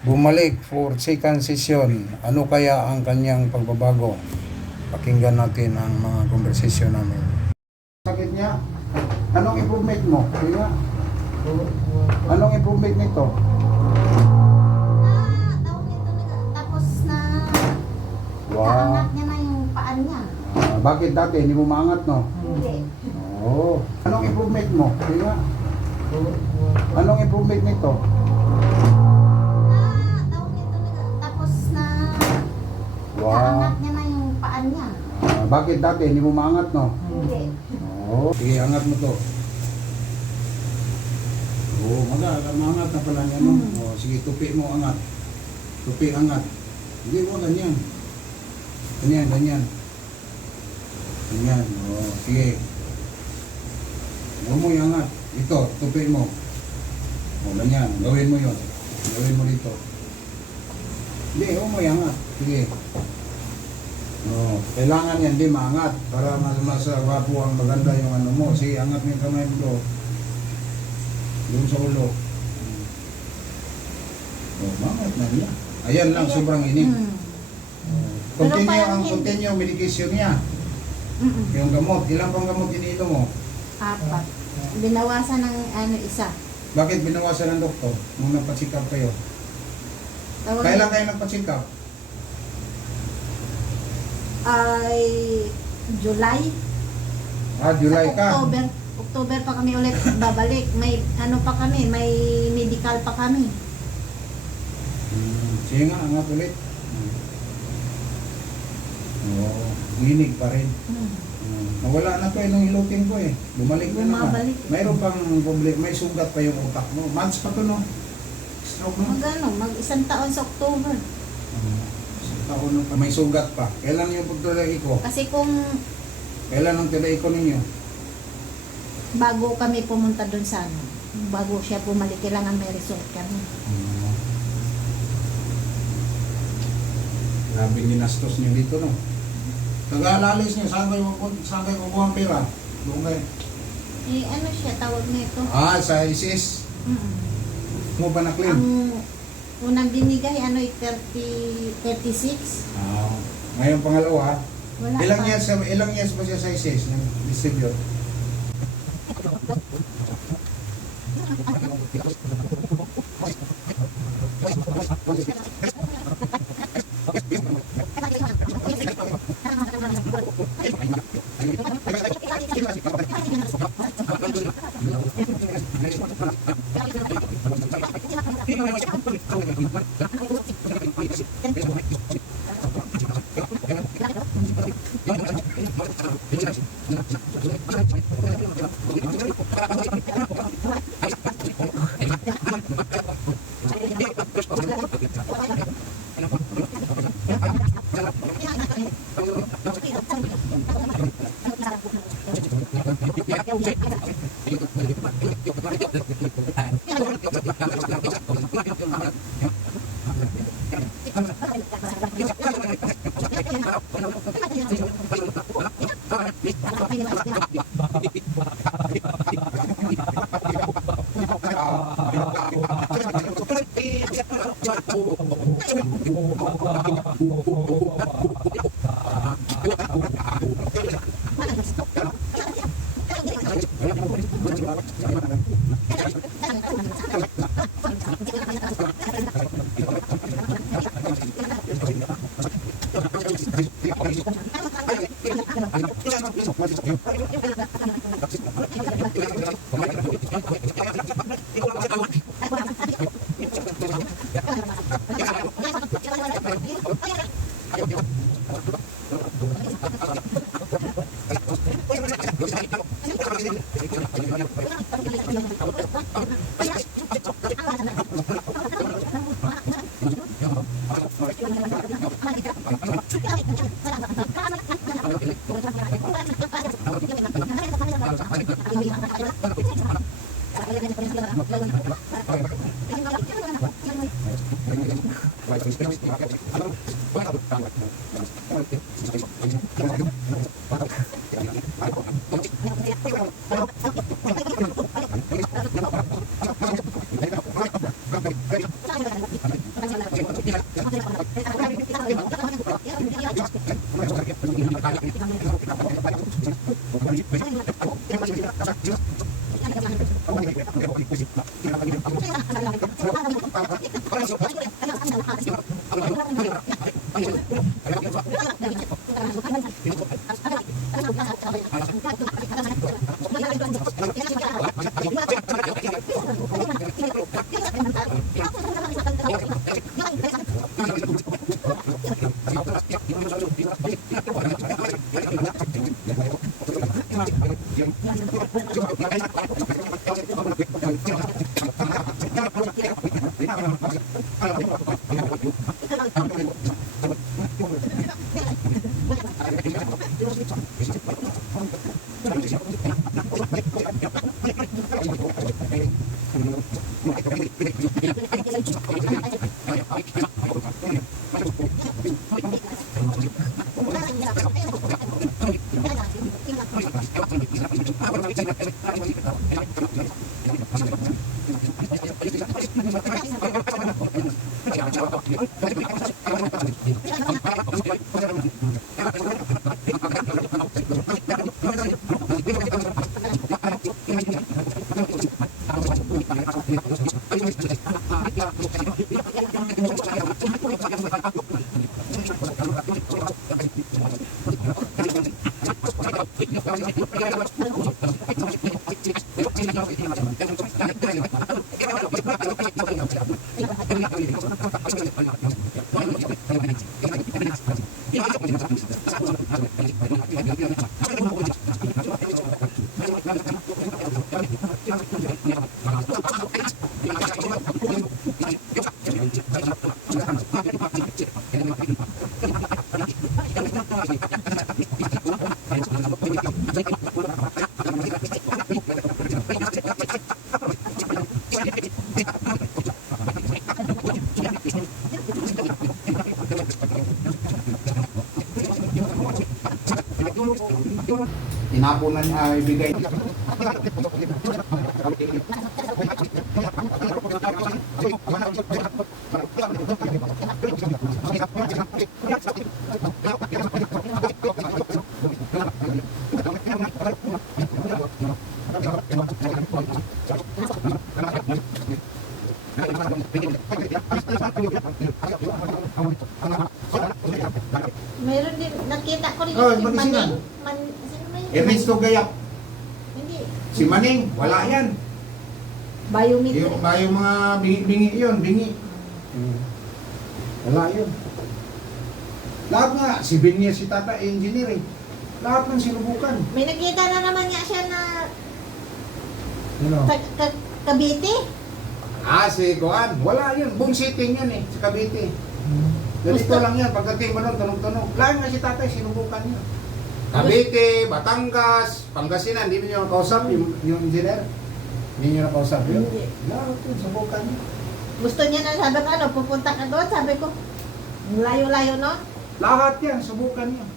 Bumalik for second session. Ano kaya ang kanyang pagbabago? Pakinggan natin ang mga konversasyon namin. Sakit niya? Anong improvement mo? Kaya? Anong improvement nito? Tawag nito tapos na Wow. naangat niya na yung paan niya. Bakit dati hindi mo maangat, no? Hindi. Oo. Anong improvement mo? Kaya? Anong improvement nito? Tawag nito tapos na Wow. naangat niya na yung paan niya. Bakit dati hindi mo maangat, no? Hindi. Oo. Sige, angat mo to. Oo, maangat na pala niya, no? Oo, sige, tupi mo, angat. Tupi, angat. Hindi mo, ganyan. Ganyan, ganyan. Ganyan, oo, sige. Huwag mo iangat. Ito, tupi mo. O, ganyan. Gawin mo yon. Gawin mo dito. Hindi, huwag mo iangat. Sige. O, kailangan yan, di maangat. Para mas wapo ang maganda yung ano mo. Sige, angat mo yung kamay mo do. Doon sa ulo. O, maangat na niya. Ayan lang, sobrang init. Continue parang ang hindi. continue medication niya. Yung gamot. Ilang pang gamot iniinom mo? 4. Binawasan ng isa. Bakit binawasan ng doktor nung nagpa-check up kayo? Tawag Kailan kayo nagpa-check up? ay July. July Sa ka. October pa kami ulit babalik. May pa kami, may medical pa kami. Sige nga, angat ulit. Oo, ginig pa rin. Nawala na to nung hilutin ko eh. Bumalik na naman. Bumabalik. Mayroon pang problema, may sugat pa yung utak mo. Months pa to, no? Stroke mo. Mag isang taon sa October. Isang taon na pa. May sugat pa. Kailan yung pagtulay ko? Kasi kung Kailan ang tulay ko ninyo? bago kami pumunta doon sa bago siya bumalik, kailangan may result kami. Grabe ginastos niyo dito, no? Taga-alalis niyo, saan kayo kukuha ang pera? Doon kayo. Siya, tawag nito. Sa ISIS. Mo ba na-claim? Ang unang binigay, 36. Ngayon pangalawa, Wala ilang pa. years ba siya sa ISIS ng distribute? Tinapunan niya, ibigay. Meron din, nakita ko rin Oh, yung mag-isinan. sino ba yun? Ernesto Gayak. Hindi. Si Maning, wala yan. Biometric. Yung mga bingi yun, bingi. Wala yun. Lahat nga, si Binya, si Tata, engineering. Lahat ng sinubukan. May nakita na naman nga siya na Ano? Cavite. Si Kuan. Wala yun. Buong sitting yan eh, sa Cavite. Ganito lang yan. Pagdating mo nun, tunog-tunog. Lahat nga si Tatay, sinubukan yun. Cavite, Batangas, Pangasinan, hindi mo nyo nakausap yung engineer. Hindi nyo nakausap yun. Hindi. Lahat yun, subukan yun. Gusto niya na sabi ko, ano, pupunta ka doon. Sabi ko, layo-layo no? Lahat yan, subukan yun.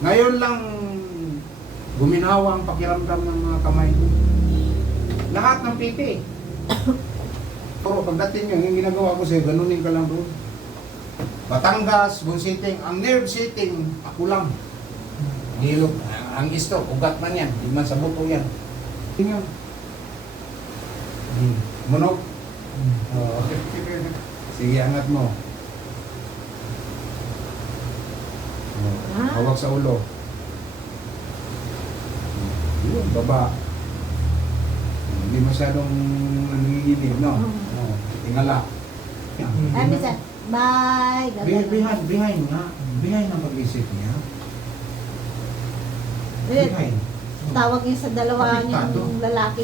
Ngayon lang guminawa ang pakiramdam ng mga kamay ko. Lahat ng PT. Pero pagdating nyo, yung ginagawa ko sa'yo, ganunin ka lang doon. Batangas, buong sitting, ang nerve sitting, ako lang. Nilog, ang isto, ugat man yan, di man sa buto yan. Tingnan. Munog. Oh. Sige, angat mo. Ah. Hawak sa ulo. Yun, baba. Hindi masyadong nanginginig, no? Oh, tingala. Sabi siya, bye. Behind nga. Behind ang mag-isip niya. Wait, Behind. tawag niya sa dalawa Apektado. niyang lalaki.